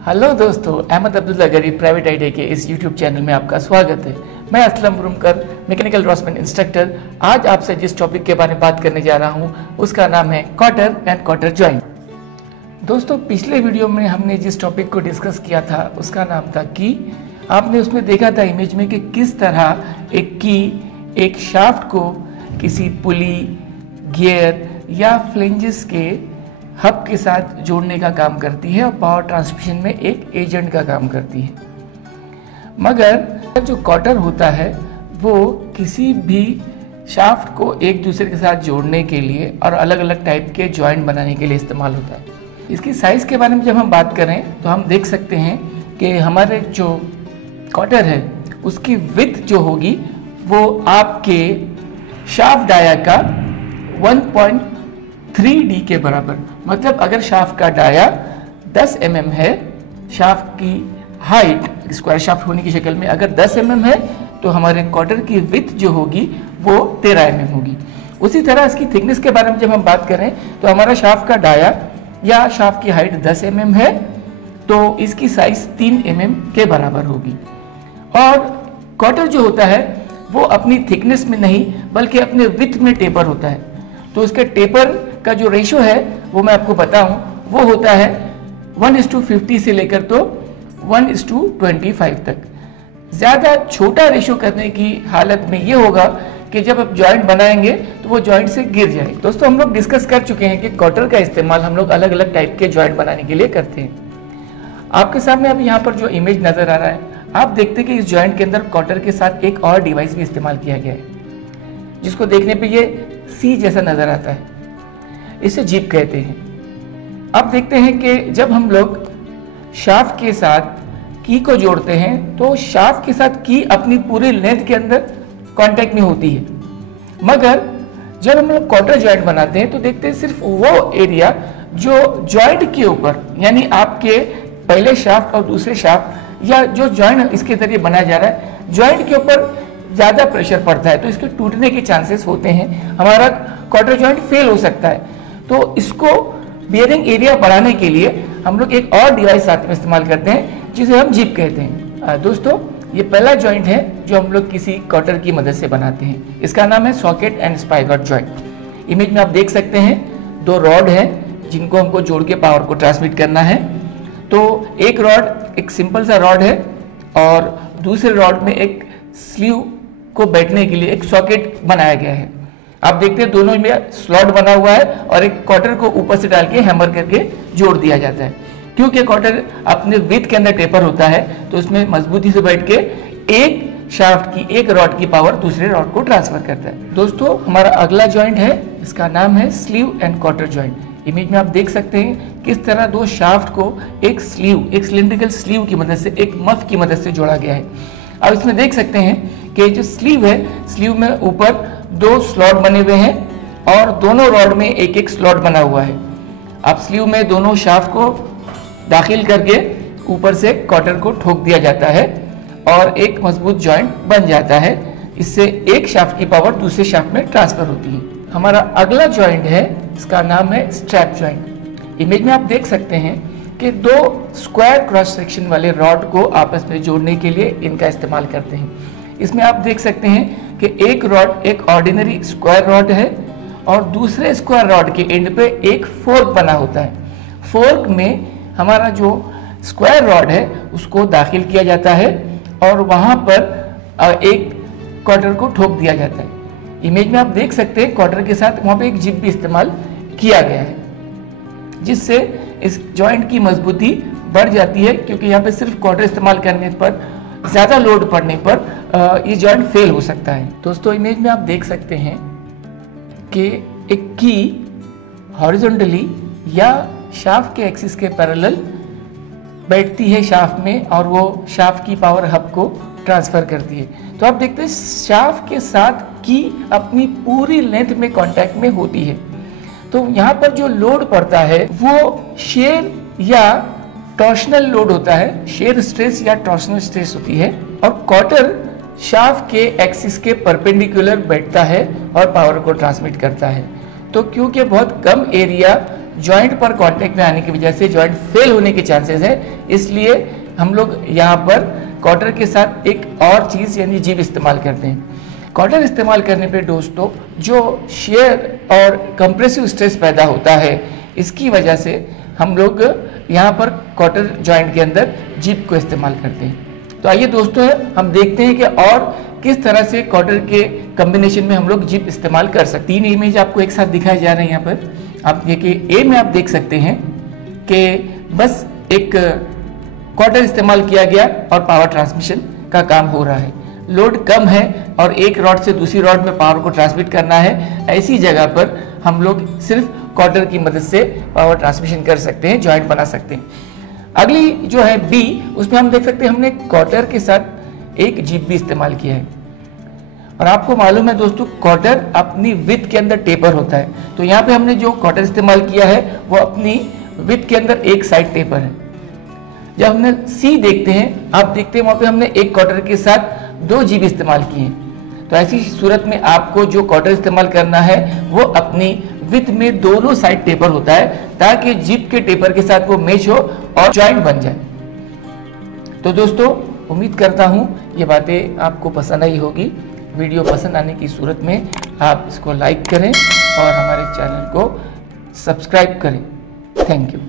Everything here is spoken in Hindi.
हेलो दोस्तों, अहमद अब्दुल्ला गरीब प्राइवेट आईटी के इस यूट्यूब चैनल में आपका स्वागत है। मैं असलम रुमकर, मैकेनिकल ड्रॉसमैन इंस्ट्रक्टर। आज आपसे जिस टॉपिक के बारे में बात करने जा रहा हूं उसका नाम है कॉटर एंड कॉटर जॉइंट। दोस्तों, पिछले वीडियो में हमने जिस टॉपिक को डिस्कस किया था उसका नाम था की। आपने उसमें देखा था इमेज में कि किस तरह एक की एक शाफ्ट को किसी पुली, गियर या फ्लेंजेस के हब के साथ जोड़ने का काम करती है और पावर ट्रांसमिशन में एक एजेंट का काम करती है। मगर जो कॉटर होता है वो किसी भी शाफ्ट को एक दूसरे के साथ जोड़ने के लिए और अलग अलग टाइप के जॉइंट बनाने के लिए इस्तेमाल होता है। इसकी साइज़ के बारे में जब हम बात करें तो हम देख सकते हैं कि हमारे जो कॉटर है उसकी विड्थ जो होगी वो आपके शाफ्ट डाया का 1.3D के बराबर। मतलब अगर शाफ्ट का डाया 10 mm है, शाफ्ट की हाइट स्क्वायर शाफ्ट होने की शक्ल में अगर 10 mm है तो हमारे कॉटर की विड्थ जो होगी वो 13 mm होगी। उसी तरह इसकी थिकनेस के बारे में जब हम बात करें तो हमारा शाफ्ट का डाया या शाफ्ट की हाइट 10 mm है तो इसकी साइज 3 mm के बराबर होगी। और कॉटर जो होता है वो अपनी थिकनेस में नहीं बल्कि अपने विड्थ में टेपर होता है। तो इसके टेपर का जो रेशो है वो मैं आपको बताऊं, वो होता है 1:50 से लेकर तो 1:25 तक। ज़्यादा छोटा रेशो करने की हालत में ये होगा कि जब आप जॉइंट बनाएंगे तो वो जॉइंट से गिर जाए। दोस्तों, हम लोग डिस्कस कर चुके हैं कि कॉटर का इस्तेमाल हम लोग अलग अलग टाइप के जॉइंट बनाने के लिए करते हैं। आपके सामने अब यहाँ पर जो इमेज नज़र आ रहा है, आप देखते हैं कि इस जॉइंट के अंदर कॉटर के साथ एक और डिवाइस भी इस्तेमाल किया गया है जिसको देखने पे ये सी जैसा नज़र आता है। इसे जीप कहते हैं। अब देखते हैं कि जब हम लोग शाफ्ट के साथ की को जोड़ते हैं तो शाफ्ट के साथ की अपनी पूरी लेंथ के अंदर कांटेक्ट में होती है। मगर जब हम लोग कॉटर जॉइंट बनाते हैं तो देखते हैं सिर्फ वो एरिया जो जॉइंट के ऊपर, यानी आपके पहले शाफ्ट और दूसरे शाफ्ट या जो जॉइंट इसके जरिए बनाया जा रहा है, जॉइंट के ऊपर ज़्यादा प्रेशर पड़ता है तो इसके टूटने के चांसेस होते हैं, हमारा कॉटर जॉइंट फेल हो सकता है। तो इसको बियरिंग एरिया बढ़ाने के लिए हम लोग एक और डिवाइस साथ में इस्तेमाल करते हैं जिसे हम जिप कहते हैं। दोस्तों, ये पहला जॉइंट है जो हम लोग किसी कॉटर की मदद से बनाते हैं। इसका नाम है सॉकेट एंड स्पाइगॉट जॉइंट। इमेज में आप देख सकते हैं दो रॉड हैं जिनको हमको जोड़ के पावर को ट्रांसमिट करना है। तो एक रॉड एक सिंपल सा रॉड है और दूसरे रॉड में एक स्लीव को बैठने के लिए एक सॉकेट बनाया गया है। आप देखते हैं दोनों में स्लॉट बना हुआ है और एक कॉटर को ऊपर से डाल के हैमर करके जोड़ दिया जाता है। क्योंकि कॉटर अपने विड्थ के अंदर टेपर होता है तो इसमें मजबूती से बैठ के एक शाफ्ट की एक रॉड की पावर दूसरे रॉड को ट्रांसफर करता है। दोस्तों, हमारा अगला जॉइंट है, इसका नाम है sleeve and cotter joint. Image में आप देख सकते हैं किस तरह दो शाफ्ट को एक स्लीव, एक सिलिंड्रिकल स्लीव की मदद से, एक मफ की मदद से जोड़ा गया है। अब इसमें देख सकते हैं कि जो स्लीव है, स्लीव में ऊपर दो स्लॉट बने हुए हैं और दोनों रॉड में एक एक स्लॉट बना हुआ है। अब स्लीव में दोनों शाफ्ट को दाखिल करके ऊपर से कॉटर को ठोक दिया जाता है और एक मजबूत जॉइंट बन जाता है। इससे एक शाफ्ट की पावर दूसरे शाफ्ट में ट्रांसफर होती है। हमारा अगला जॉइंट है, इसका नाम है स्ट्रैप जॉइंट। इमेज में आप देख सकते हैं कि दो स्क्वायर क्रॉस सेक्शन वाले रॉड को आपस में जोड़ने के लिए इनका इस्तेमाल करते हैं। इसमें आप देख सकते हैं कि एक रॉड एक ऑर्डिनरी स्क्वायर रॉड है और दूसरे स्क्वायर रॉड के एंड पे एक फोर्क बना होता है। फोर्क में हमारा जो स्क्वायर रॉड है उसको दाखिल किया जाता है और वहाँ पर एक कॉटर को ठोक दिया जाता है। इमेज में आप देख सकते हैं कॉटर के साथ वहाँ पे एक जिप भी इस्तेमाल किया गया है जिससे इस जॉइंट की मजबूती बढ़ जाती है, क्योंकि यहाँ पे सिर्फ कॉटर इस्तेमाल करने पर ज़्यादा लोड पड़ने पर ये जॉइंट फेल हो सकता है। दोस्तों, इमेज में आप देख सकते हैं कि एक की हॉरिजॉन्टली या शाफ्ट के एक्सिस के पैरेलल बैठती है शाफ्ट में और वो शाफ्ट की पावर हब को ट्रांसफर करती है। तो आप देखते हैं शाफ्ट के साथ की अपनी पूरी लेंथ में कांटेक्ट में होती है। तो यहाँ पर जो लोड पड़ता है वो शेयर या टॉर्शनल लोड होता है, शेयर स्ट्रेस या टॉर्शनल स्ट्रेस होती है। और कॉटर शाफ्ट के एक्सिस के परपेंडिकुलर बैठता है और पावर को ट्रांसमिट करता है। तो क्योंकि बहुत कम एरिया जॉइंट पर कांटेक्ट में आने की वजह से जॉइंट फेल होने के चांसेस है, इसलिए हम लोग यहाँ पर क्वार्टर के साथ एक और चीज़ यानी जिप इस्तेमाल करते हैं। क्वार्टर इस्तेमाल करने पे दोस्तों जो शेयर और कंप्रेसिव स्ट्रेस पैदा होता है, इसकी वजह से हम लोग यहाँ पर क्वार्टर जॉइंट के अंदर जिप को इस्तेमाल करते हैं। तो आइए दोस्तों हम देखते हैं कि और किस तरह से क्वार्टर के कॉम्बिनेशन में हम लोग जिप इस्तेमाल कर सकते हैं। 3 इमेज आपको एक साथ दिखाए जा रहे हैं। यहाँ पर आप देखिए, ए में आप देख सकते हैं कि बस एक क्वार्टर इस्तेमाल किया गया और पावर ट्रांसमिशन का काम हो रहा है। लोड कम है और एक रॉड से दूसरी रॉड में पावर को ट्रांसमिट करना है, ऐसी जगह पर हम लोग सिर्फ क्वार्टर की मदद से पावर ट्रांसमिशन कर सकते हैं, जॉइंट बना सकते हैं। अगली जो है बी, उसमें हम देख सकते हैं हमने क्वार्टर के साथ एक जिप भी इस्तेमाल किया है। और आपको मालूम है दोस्तों, क्वार्टर अपनी विड्थ के अंदर टेपर होता है, तो यहाँ पे हमने जो क्वार्टर इस्तेमाल किया है वो अपनी विड्थ के अंदर एक साइड टेपर है। जब हमने सी देखते हैं, आप देखते हैं वहां पे हमने एक क्वार्टर के साथ 2 जिप इस्तेमाल किए हैं। तो ऐसी सूरत में आपको जो क्वार्टर इस्तेमाल करना है वो अपनी विड्थ में दोनों साइड टेपर होता है, ताकि जिप के टेपर के साथ वो मैच हो और जॉइंट बन जाए। तो दोस्तों उम्मीद करता हूँ ये बातें आपको पसंद आई होगी। वीडियो पसंद आने की सूरत में आप इसको लाइक करें और हमारे चैनल को सब्सक्राइब करें। Thank you.